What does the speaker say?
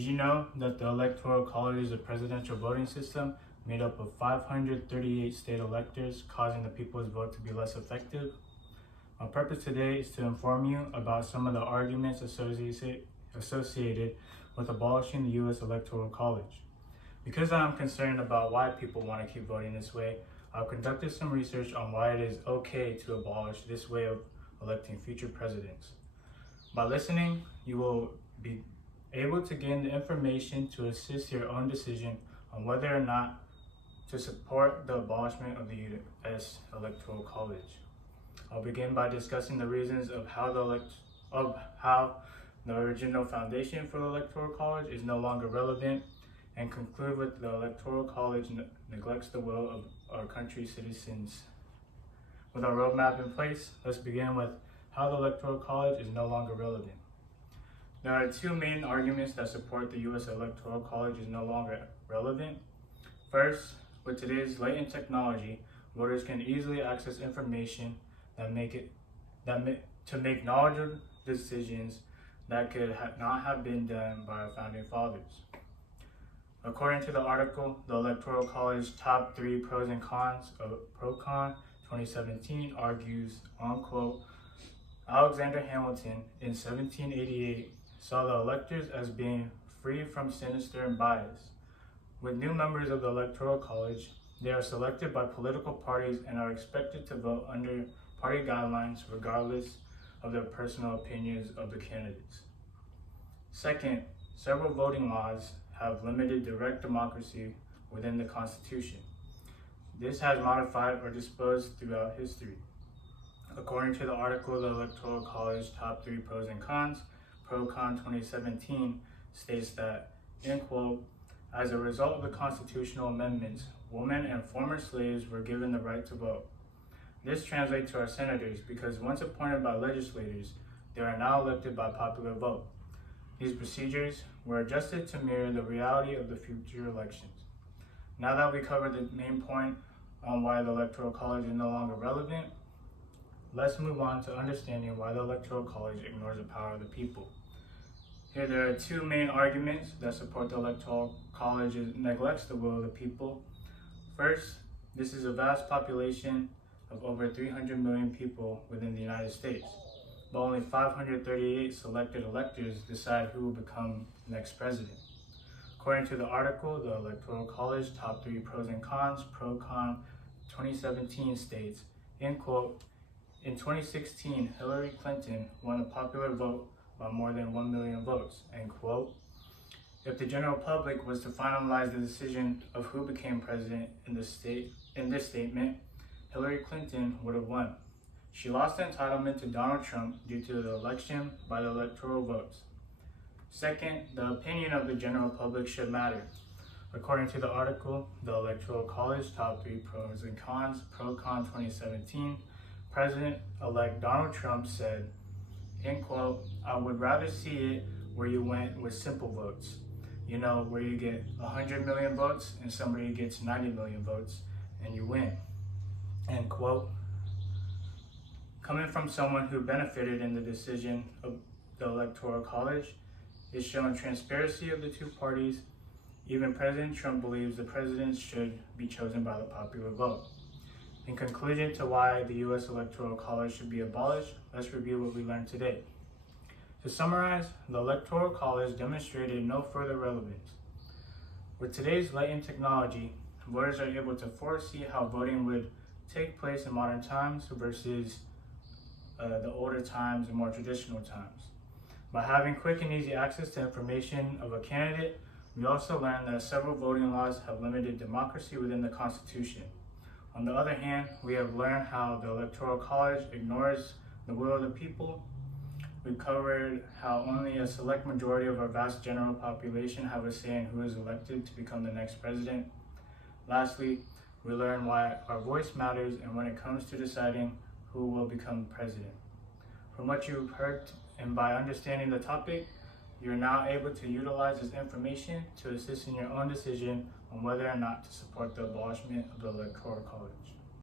Did you know that the Electoral College is a presidential voting system made up of 538 state electors, causing the people's vote to be less effective? My purpose today is to inform you about some of the arguments associated with abolishing the U.S. Electoral College. Because I am concerned about why people want to keep voting this way, I've conducted some research on why it is okay to abolish this way of electing future presidents. By listening, you will be able to gain the information to assist your own decision on whether or not to support the abolishment of the U.S. Electoral College. I'll begin by discussing the reasons of how the original foundation for the Electoral College is no longer relevant, and conclude with the Electoral College neglects the will of our country's citizens. With our roadmap in place, let's begin with how the Electoral College is no longer relevant. There are two main arguments that support the U.S. Electoral College is no longer relevant. First, with today's latent technology, voters can easily access information to make knowledgeable decisions that could not have been done by our founding fathers. According to the article, the Electoral College Top 3 Pros and Cons of ProCon 2017 argues, unquote, Alexander Hamilton in 1788 saw the electors as being free from sinister and bias. With new members of the Electoral College, they are selected by political parties and are expected to vote under party guidelines regardless of their personal opinions of the candidates. Second, several voting laws have limited direct democracy within the Constitution. This has modified or disposed throughout history. According to the article, the Electoral College Top 3 Pros and Cons, ProCon 2017 states that, end quote, as a result of the constitutional amendments, women and former slaves were given the right to vote. This translates to our senators because once appointed by legislators, they are now elected by popular vote. These procedures were adjusted to mirror the reality of the future elections. Now that we covered the main point on why the Electoral College is no longer relevant, let's move on to understanding why the Electoral College ignores the power of the people. Here there are two main arguments that support the Electoral College neglects the will of the people. First, this is a vast population of over 300 million people within the United States, but only 538 selected electors decide who will become the next president. According to the article, the Electoral College Top 3 Pros and Cons, ProCon 2017 states, end quote, in 2016, Hillary Clinton won a popular vote by more than 1 million votes, end quote. If the general public was to finalize the decision of who became president in this statement, Hillary Clinton would have won. She lost the entitlement to Donald Trump due to the election by the electoral votes. Second, the opinion of the general public should matter. According to the article, the Electoral College Top 3 Pros and Cons, ProCon 2017, President-elect Donald Trump said, end quote, I would rather see it where you went with simple votes. You know, where you get 100 million votes and somebody gets 90 million votes and you win, end quote. Coming from someone who benefited in the decision of the Electoral College, is showing transparency of the two parties. Even President Trump believes the president should be chosen by the popular vote. In conclusion to why the U.S. Electoral College should be abolished, let's review what we learned today. To summarize, the Electoral College demonstrated no further relevance. With today's latent technology, voters are able to foresee how voting would take place in modern times versus the older times and more traditional times. By having quick and easy access to information of a candidate, we also learned that several voting laws have limited democracy within the Constitution. On the other hand, we have learned how the Electoral College ignores the will of the people. We've covered how only a select majority of our vast general population have a say in who is elected to become the next president. Lastly, we learned why our voice matters and when it comes to deciding who will become president. From what you've heard and by understanding the topic, you're now able to utilize this information to assist in your own decision on whether or not to support the abolishment of the Electoral College.